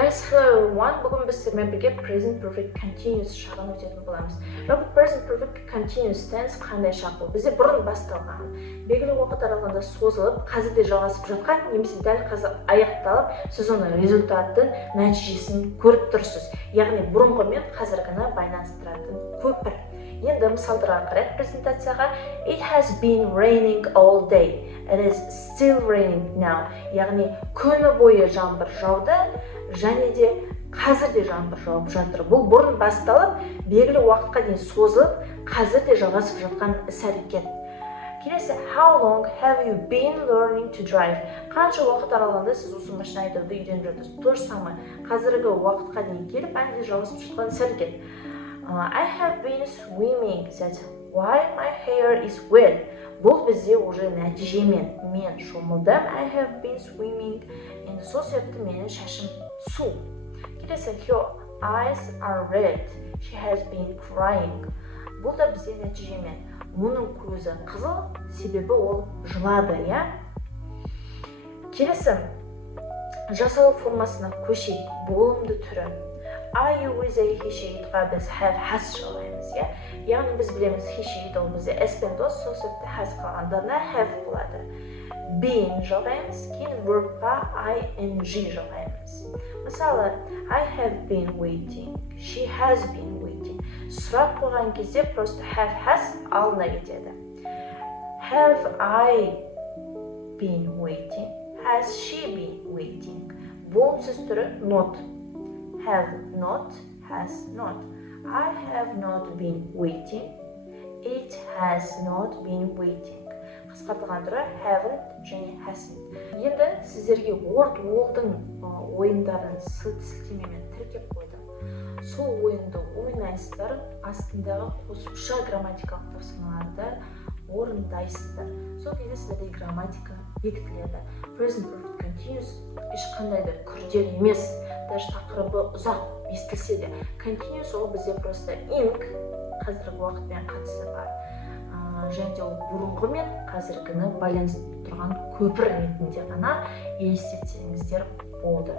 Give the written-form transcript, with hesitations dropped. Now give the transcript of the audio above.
Guys, hello everyone. Бүгін біз сіздермен бірге present perfect continuous шағын өтетін боламыз. Жалпы present perfect continuous tense қандай шақ бұл? Бізде бұрын басталған, белгілі уақыт аралығында созылып, қазірде жалғасып жатқан, немесе дәл қазір аяқталып, сіз оның результатын, нәтижесін көріп тұрсыз. Яғни бұрынғы мен қазіргіні байланыстыратын көпір. Енді мысалдарға қарайық презентацияға. It has been raining all day. It is still raining now. Яғни күні бойы жаңбыр жауды, және де қазір де жаңбыр жауып жатыр. Бұл бұрын басталып, белгілі уақытқа дейін созылып, қазір де жалғасып жатқан іс-әрекет. Келесі, how long have you been learning to drive? Қанша уақыт аралығында сіз осы машина айдауды үйреніп жатырсыз? То же самое, қазіргі уақытқа дейін келіп, әнде жалғасып жатқан іс-әрекет. I have been swimming. That's why my hair is wet. Бұл бізде уже нәтижемен. Мен шомылдым. I have been swimming. Енді сол себепті менің шашым су. Келесі, her eyes are red. She has been crying. Бұл да бізде нәтижемен. Оның көзі қызыл, себебі ол жылады, иә? Келесі, жасалу формасына көшейік. Болымды түрі. I with a he she itға біз have has жалаймыз, иә? Яғни біз білеміз he she it ол бізде s пен дос, сол себепті has қалғандарына have болады. Been жалғаймыз, кейін verbқа ing жалғаймыз. Мысалы, I have been waiting, she has been waiting. Сұрақ қойған кезде просто have has алдына кетеді. Have I been waiting? Has she been waiting? Болымсыз түрі not. Have not, has not. I have not been waiting. It has not been waiting. Қысқартылған түрі haven't және hasn't. Енді сіздерге word wall'дың ойындарын сілтемемен тіркеп қойдым. Сол ойынды ойнайсыздар, астындағы қосымша грамматикалық тапсырмаларды орындайсыздар. Сол кезде сіздерде грамматика бекітіледі. Present perfect continuous ешқандай да күрделі емес, даже тақырыбы ұзақ естілсе де. Continuous ол бізде просто ing, қазіргі уақытпен қатысы бар. Және де ол бұрынғы мен қазіргіні байланыстырып тұрған көпір ретінде ғана елестетсеңіздер болды.